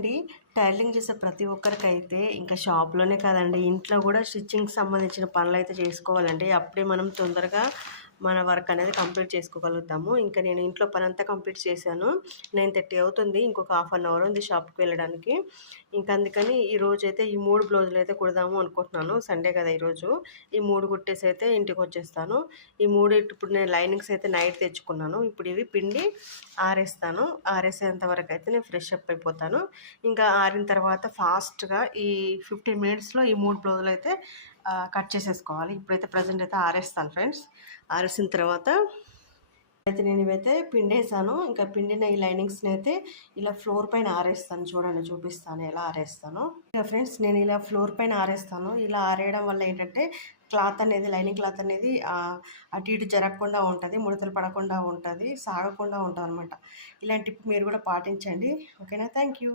అండి, టైలరింగ్ చేసే ప్రతి ఒక్కరికైతే ఇంకా షాప్‌లోనే కాదండి, ఇంట్లో గూడా స్టిచ్చింగ్‌కి సంబంధించిన పనులైతే చేసుకోవాలండి. అప్పుడే మనం తొందరగా మన వర్క్ అనేది కంప్లీట్ చేసుకోగలుగుతాము. ఇంకా నేను ఇంట్లో పనంతా కంప్లీట్ చేశాను. 9:30 అవుతుంది. ఇంకొక హాఫ్ అన్ అవర్ ఉంది షాప్‌కి వెళ్ళడానికి. ఇంకా అందుకని ఈరోజైతే ఈ 3 బ్లౌజులైతే కుడదాము అనుకుంటున్నాను. సండే కదా ఈరోజు. ఈ 3 కుట్టేసైతే ఇంటికొచ్చేస్తాను. ఈ 3 ఇప్పుడు నేను లైనింగ్స్ అయితే నైట్ తెచ్చుకున్నాను. ఇప్పుడు ఇవి పిండి ఆరేస్తాను. ఆరేసేంత వరకైతే నేను ఫ్రెష్ అప్ అయిపోతాను. ఇంకా ఆరిన తర్వాత ఫాస్ట్‌గా ఈ 15 మినిట్స్‌లో ఈ 3 బ్లౌజులైతే కట్ చేసేసుకోవాలి. ఇప్పుడైతే ప్రెజెంట్ అయితే ఆరేస్తాను ఫ్రెండ్స్. ఆరేసిన తర్వాత అయితే నేను ఇవైతే పిండేసాను. ఇంకా పిండిన ఈ లైనింగ్స్‌ని అయితే ఇలా ఫ్లోర్ పైన ఆరేస్తాను. చూడండి, చూపిస్తాను ఎలా ఆరేస్తానో. ఇక ఫ్రెండ్స్, నేను ఇలా ఫ్లోర్ పైన ఆరేస్తాను. ఇలా ఆరేయడం వల్ల ఏంటంటే క్లాత్ అనేది, లైనింగ్ క్లాత్ అనేది అటు ఇటు జరగకుండా ఉంటది. ముడతలు పడకుండా ఉంటది. సాగకుండా ఉంటదనమాట. ఇలాంటి టిప్ మీరు కూడా పాటించండి. ఓకేనా? Thank you.